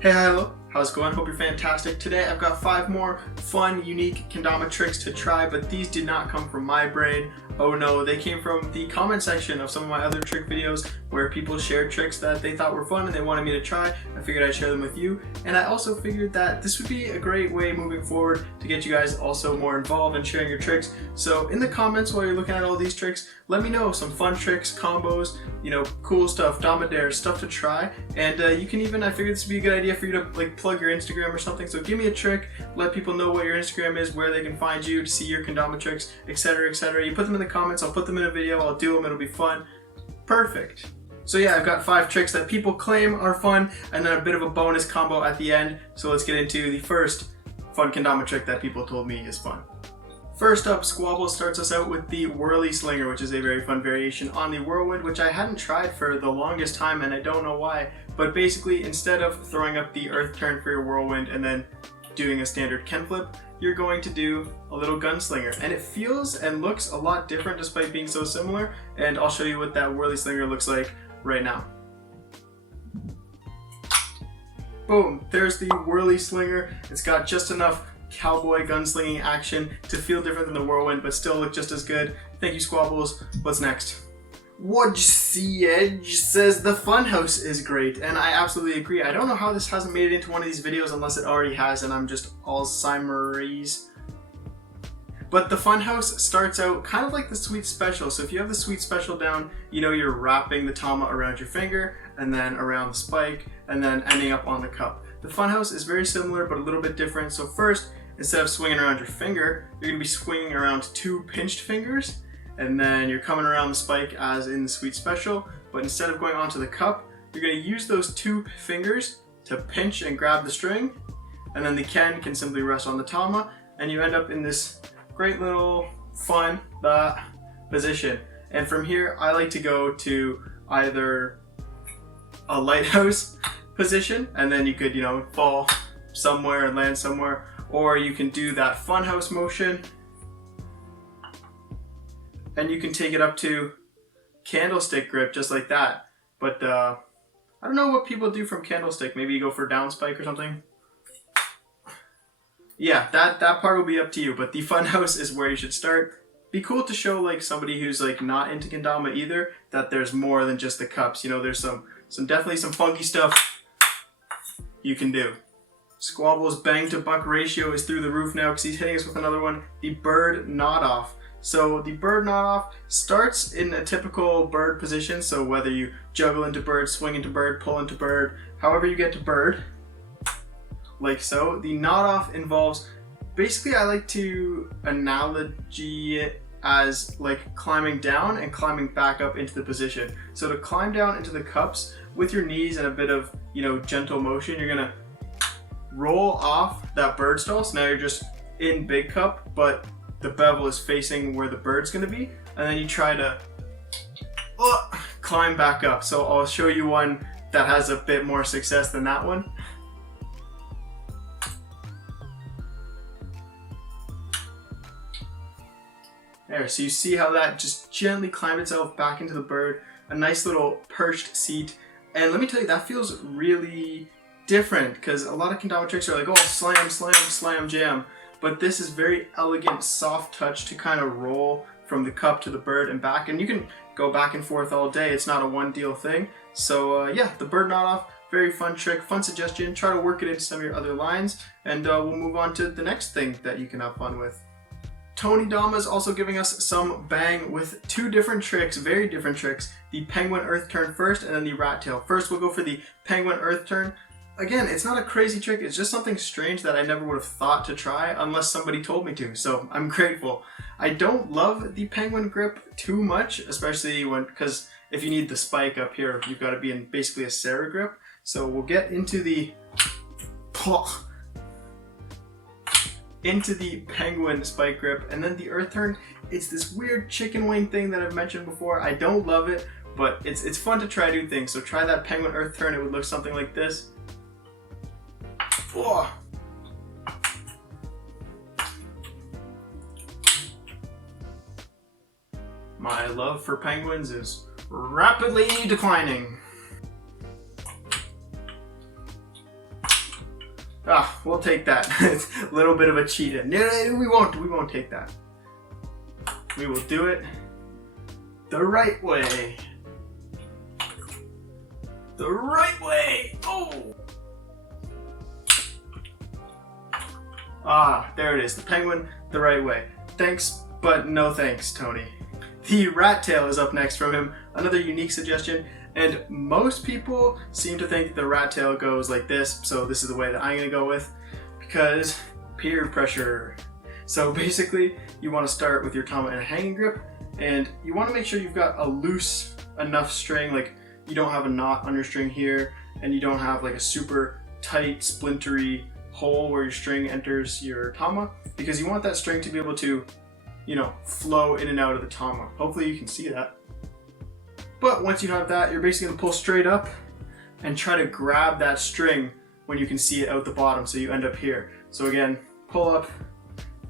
Hey, hello, how's it going? Hope you're fantastic. Today I've got 5 more fun, unique kendama tricks to try, but these did not come from my brain. Oh no, they came from the comment section of some of my other trick videos where people shared tricks that they thought were fun and they wanted me to try. I figured I'd share them with you, and I also figured that this would be a great way moving forward to get you guys also more involved in sharing your tricks. So in the comments while you're looking at all these tricks, let me know some fun tricks, combos, you know, cool stuff, domadaires, stuff to try, and you can even, I figured this would be a good idea for you to like plug your Instagram or something. So give me a trick, let people know what your Instagram is, where they can find you to see your kendama tricks, etc, etc. You put them in the comments, I'll put them in a video, I'll do them, it'll be fun. Perfect. So yeah, I've got 5 tricks that people claim are fun, and then a bit of a bonus combo at the end. So let's get into the first fun kendama trick that people told me is fun. First up, Squabbles starts us out with the whirly slinger, which is a very fun variation on the whirlwind, which I hadn't tried for the longest time and I don't know why. But basically, instead of throwing up the earth turn for your whirlwind and then doing a standard Ken flip, you're going to do a little gunslinger. And it feels and looks a lot different despite being so similar, and I'll show you what that whirly slinger looks like right now. Boom, there's the whirly slinger. It's got just enough cowboy gunslinging action to feel different than the whirlwind, but still look just as good. Thank you, Squabbles. What's next? What'd you see, Edge says the funhouse is great, and I absolutely agree. I don't know how this hasn't made it into one of these videos unless it already has and I'm just Alzheimer's. But the funhouse starts out kind of like the sweet special. So if you have the sweet special down, you know you're wrapping the tama around your finger and then around the spike and then ending up on the cup. The funhouse is very similar but a little bit different. So first, instead of swinging around your finger, you're going to be swinging around 2 pinched fingers, and then you're coming around the spike as in the sweet special, but instead of going onto the cup, you're going to use those 2 fingers to pinch and grab the string, and then the Ken can simply rest on the tama, and you end up in this great little fun position. And from here, I like to go to either a lighthouse position, and then you could, you know, fall somewhere and land somewhere, or you can do that funhouse motion, and you can take it up to candlestick grip just like that. But I don't know what people do from candlestick. Maybe you go for down spike or something. Yeah, that part will be up to you, but the funhouse is where you should start. Be cool to show like somebody who's like not into kendama either that there's more than just the cups. You know, there's definitely some funky stuff you can do. Squabble's bang to buck ratio is through the roof now because he's hitting us with another one, the bird nod off. So the bird nod off starts in a typical bird position, so whether you juggle into bird, swing into bird, pull into bird, however you get to bird, like so. The nod off involves, basically I like to analogy it as like climbing down and climbing back up into the position. So to climb down into the cups with your knees and a bit of, you know, gentle motion, you're gonna roll off that bird stall. So now you're just in big cup, but the bevel is facing where the bird's gonna be, and then you try to climb back up. So I'll show you one that has a bit more success than that one. There, so you see how that just gently climbed itself back into the bird, a nice little perched seat. And let me tell you, that feels really different because a lot of kendama tricks are like, oh, slam, slam, slam, jam. But this is very elegant, soft touch to kind of roll from the cup to the bird and back. And you can go back and forth all day. It's not a one deal thing. So yeah, the bird nod off, very fun trick, fun suggestion. Try to work it into some of your other lines. And we'll move on to the next thing that you can have fun with. Tony Dama is also giving us some bang with 2 different tricks, very different tricks. The penguin earth turn first and then the rat tail. First we'll go for the penguin earth turn. Again, it's not a crazy trick, it's just something strange that I never would have thought to try unless somebody told me to, so I'm grateful. I don't love the penguin grip too much, especially because if you need the spike up here, you've got to be in basically a Sarah grip. So we'll get into the penguin spike grip, and then the earth turn. It's this weird chicken wing thing that I've mentioned before. I don't love it, but it's fun to try new things. So try that penguin earth turn, it would look something like this. Oh. My love for penguins is rapidly declining. Ah, we'll take that. It's a little bit of a cheat. No, we won't take that. We will do it the right way. The right way. Oh. Ah, there it is. The penguin the right way. Thanks, but no thanks, Tony. The rat tail is up next from him. Another unique suggestion. And most people seem to think the rat tail goes like this, so this is the way that I'm gonna go with, because peer pressure. So basically, you want to start with your tama in a hanging grip, and you want to make sure you've got a loose enough string, like you don't have a knot on your string here, and you don't have like a super tight, splintery hole where your string enters your tama, because you want that string to be able to, you know, flow in and out of the tama. Hopefully you can see that. But once you have that, you're basically gonna pull straight up and try to grab that string when you can see it out the bottom, so you end up here. So again, pull up,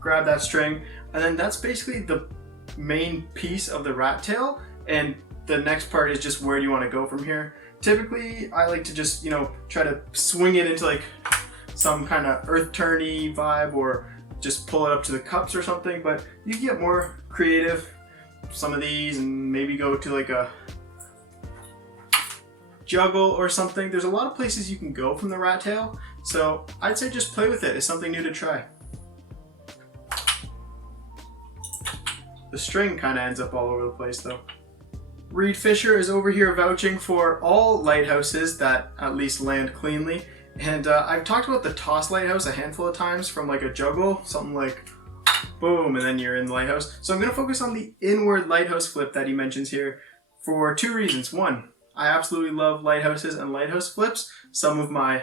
grab that string, and then that's basically the main piece of the rat tail, and the next part is just where do you want to go from here. Typically, I like to just, you know, try to swing it into like some kind of earth turny vibe, or just pull it up to the cups or something, but you can get more creative. Some of these, and maybe go to like a juggle or something. There's a lot of places you can go from the rat tail, so I'd say just play with it. It's something new to try. The string kind of ends up all over the place though. Reed Fisher is over here vouching for all lighthouses that at least land cleanly, and I've talked about the toss lighthouse a handful of times from like a juggle, something like boom, and then you're in the lighthouse. So I'm going to focus on the inward lighthouse flip that he mentions here for two reasons. One, I absolutely love lighthouses and lighthouse flips. Some of my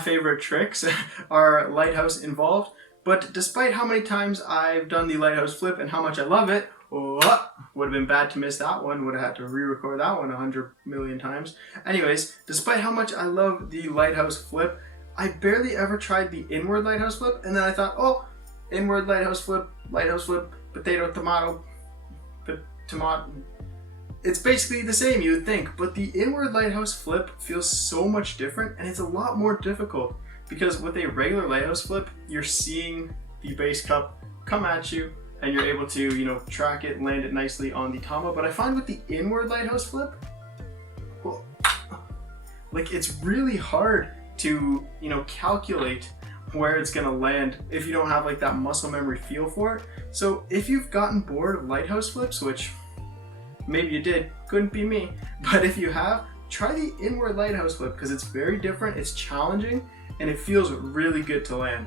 favorite tricks are lighthouse involved, but despite how many times I've done the lighthouse flip and how much I love it, would have been bad to miss that one. Would have had to re-record that one 100 million times. Anyways, despite how much I love the lighthouse flip, I barely ever tried the inward lighthouse flip, and then I thought, oh, inward lighthouse flip, potato, tomato. It's basically the same, you would think, but the inward lighthouse flip feels so much different, and it's a lot more difficult, because with a regular lighthouse flip, you're seeing the base cup come at you, and you're able to, you know, track it, land it nicely on the tama. But I find with the inward lighthouse flip, well, like it's really hard to, you know, calculate where it's gonna land if you don't have like that muscle memory feel for it. So if you've gotten bored of lighthouse flips, which maybe you did, couldn't be me, but if you have, try the inward lighthouse flip, because it's very different, it's challenging, and it feels really good to land.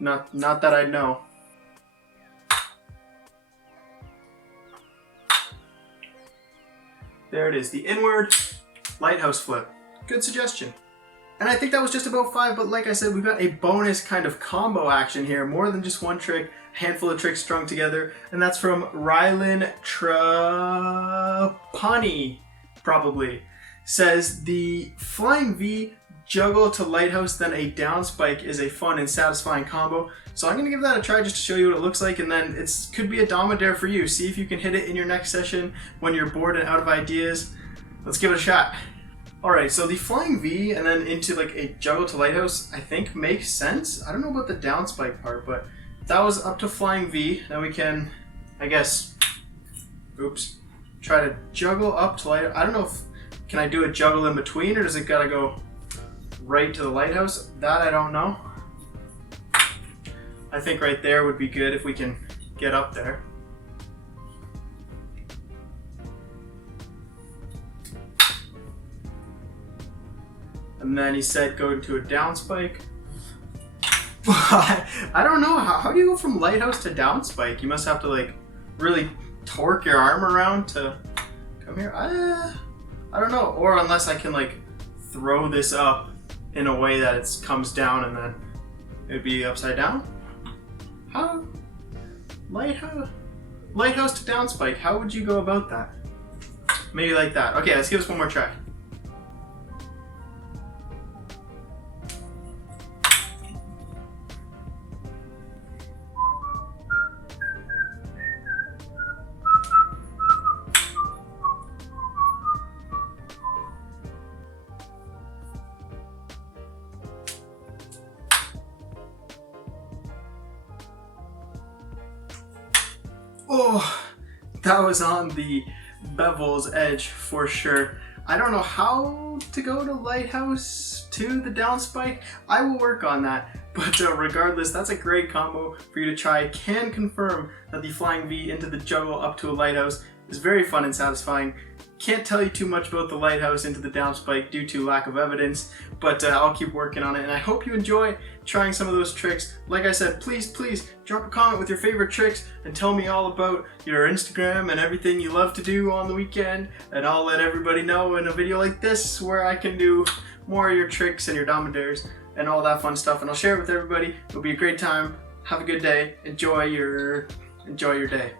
Not that I know. There it is, the inward lighthouse flip. Good suggestion. And I think that was just about 5, but like I said, we've got a bonus kind of combo action here, more than just one trick, a handful of tricks strung together, and that's from Rylan Trapani, probably. Says the flying V juggle to lighthouse, then a down spike is a fun and satisfying combo. So I'm gonna give that a try just to show you what it looks like, and then it could be a Dama-dare for you. See if you can hit it in your next session when you're bored and out of ideas. Let's give it a shot. Alright, so the flying V and then into like a juggle to lighthouse, I think makes sense. I don't know about the down spike part, but that was up to flying V. Then we can, I guess, try to juggle up to lighthouse. I don't know if, can I do a juggle in between, or does it gotta go right to the lighthouse? That I don't know. I think right there would be good if we can get up there. And then he said go into a down spike. I don't know, how do you go from lighthouse to down spike? You must have to like really torque your arm around to come here. I don't know, or unless I can like throw this up in a way that it comes down and then it'd be upside down. How? Lighthouse to down spike, how would you go about that? Maybe like that. Okay, let's give this one more try. Oh, that was on the bevel's edge for sure. I don't know how to go to lighthouse to the down spike. I will work on that. But regardless, that's a great combo for you to try. Can confirm that the flying V into the juggle up to a lighthouse is very fun and satisfying. Can't tell you too much about the lighthouse into the down spike due to lack of evidence, but I'll keep working on it, and I hope you enjoy trying some of those tricks. Like I said, please drop a comment with your favorite tricks and tell me all about your Instagram and everything you love to do on the weekend, and I'll let everybody know in a video like this where I can do more of your tricks and your dominaires and all that fun stuff, and I'll share it with everybody. It'll be a great time. Have a good day. Enjoy your day.